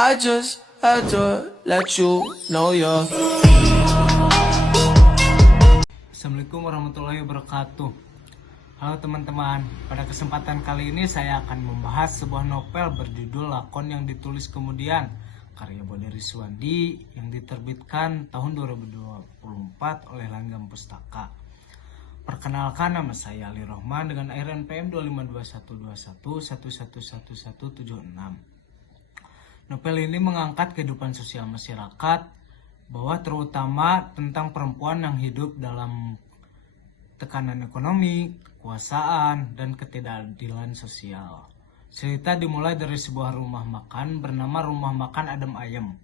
I just had to let you know you're. Assalamualaikum warahmatullahi wabarakatuh. Halo teman-teman, pada kesempatan kali ini saya akan membahas sebuah novel berjudul Lakon yang ditulis kemudian, karya Bode Riswandi yang diterbitkan tahun 2024 oleh Langgam Pustaka. Perkenalkan, nama saya Ali Rohman dengan IRNPM 252121111176. Novel ini mengangkat kehidupan sosial masyarakat, bahwa terutama tentang perempuan yang hidup dalam tekanan ekonomi, kekuasaan, dan ketidakadilan sosial. Cerita dimulai dari sebuah rumah makan bernama Rumah Makan Adem Ayem.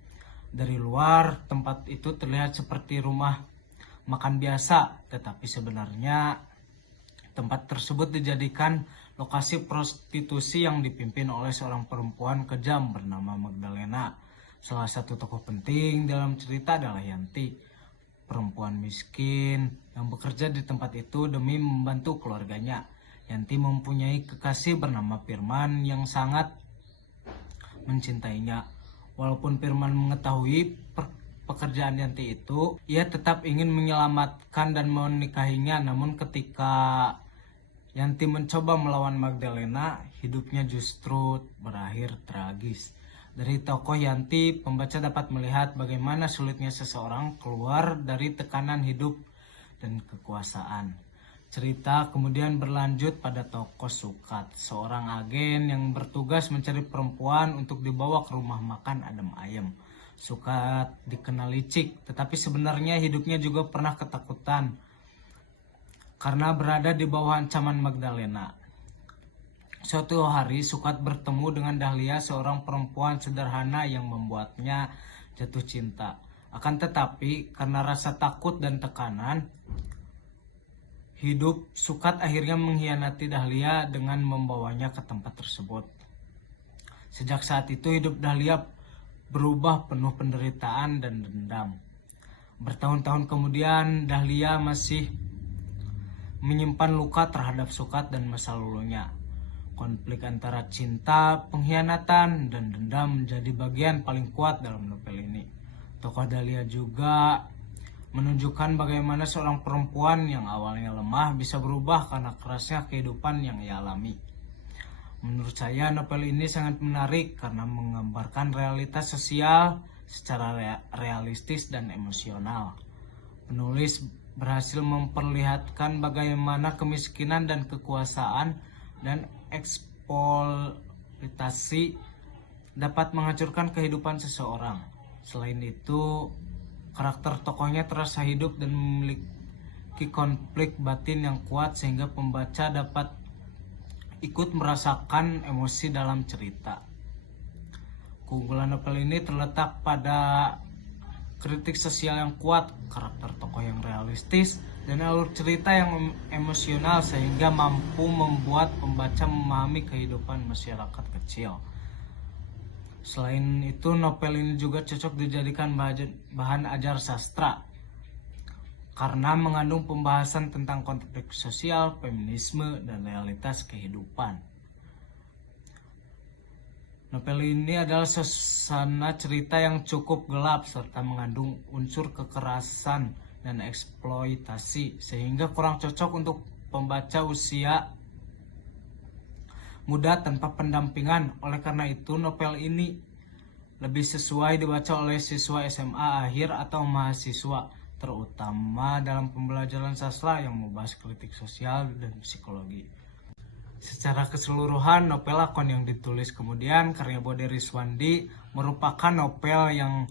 Dari luar, tempat itu terlihat seperti rumah makan biasa, tetapi sebenarnya tempat tersebut dijadikan lokasi prostitusi yang dipimpin oleh seorang perempuan kejam bernama Magdalena. Salah satu tokoh penting dalam cerita adalah Yanti, perempuan miskin yang bekerja di tempat itu demi membantu keluarganya. Yanti mempunyai kekasih bernama Firman yang sangat mencintainya. Walaupun Firman mengetahui pekerjaan Yanti itu, ia tetap ingin menyelamatkan dan menikahinya. Namun ketika Yanti mencoba melawan Magdalena, hidupnya justru berakhir tragis. Dari tokoh Yanti, pembaca dapat melihat bagaimana sulitnya seseorang keluar dari tekanan hidup dan kekuasaan. Cerita kemudian berlanjut pada tokoh Sukat, seorang agen yang bertugas mencari perempuan untuk dibawa ke rumah makan Adem Ayem. Sukat dikenal licik, tetapi sebenarnya hidupnya juga pernah ketakutan karena berada di bawah ancaman Magdalena. Suatu hari Sukat bertemu dengan Dahlia, seorang perempuan sederhana yang membuatnya jatuh cinta. Akan tetapi karena rasa takut dan tekanan hidup, Sukat akhirnya mengkhianati Dahlia dengan membawanya ke tempat tersebut. Sejak saat itu hidup Dahlia berubah penuh penderitaan dan dendam. Bertahun-tahun kemudian Dahlia masih menyimpan luka terhadap Sukat dan masa lalunya. Konflik antara cinta, pengkhianatan, dan dendam menjadi bagian paling kuat dalam novel ini. Tokoh Dahlia juga menunjukkan bagaimana seorang perempuan yang awalnya lemah bisa berubah karena kerasnya kehidupan yang ia alami. Menurut saya novel ini sangat menarik karena menggambarkan realitas sosial secara realistis dan emosional. Penulis berhasil memperlihatkan bagaimana kemiskinan dan kekuasaan dan eksploitasi dapat menghancurkan kehidupan seseorang. Selain itu, karakter tokohnya terasa hidup dan memiliki konflik batin yang kuat sehingga pembaca dapat ikut merasakan emosi dalam cerita. Keunggulan novel ini terletak pada kritik sosial yang kuat, karakter tokoh yang realistis, dan alur cerita yang emosional sehingga mampu membuat pembaca memahami kehidupan masyarakat kecil. Selain itu, novel ini juga cocok dijadikan bahan ajar sastra karena mengandung pembahasan tentang konflik sosial, feminisme, dan realitas kehidupan. Novel ini adalah suasana cerita yang cukup gelap serta mengandung unsur kekerasan dan eksploitasi sehingga kurang cocok untuk pembaca usia muda tanpa pendampingan. Oleh karena itu, novel ini lebih sesuai dibaca oleh siswa SMA akhir atau mahasiswa, terutama dalam pembelajaran sastra yang membahas kritik sosial dan psikologi. Secara keseluruhan, novel Lakon yang ditulis kemudian karya Bode Riswandi merupakan novel yang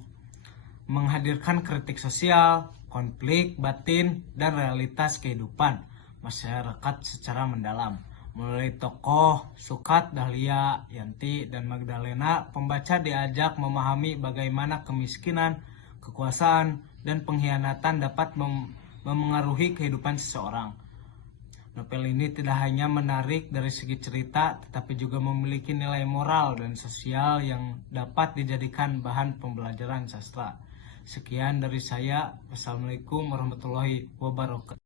menghadirkan kritik sosial, konflik batin, dan realitas kehidupan masyarakat secara mendalam. Melalui tokoh Sukat, Dahlia, Yanti, dan Magdalena, pembaca diajak memahami bagaimana kemiskinan, kekuasaan, dan pengkhianatan dapat memengaruhi kehidupan seseorang. Novel ini tidak hanya menarik dari segi cerita, tetapi juga memiliki nilai moral dan sosial yang dapat dijadikan bahan pembelajaran sastra. Sekian dari saya. Wassalamualaikum warahmatullahi wabarakatuh.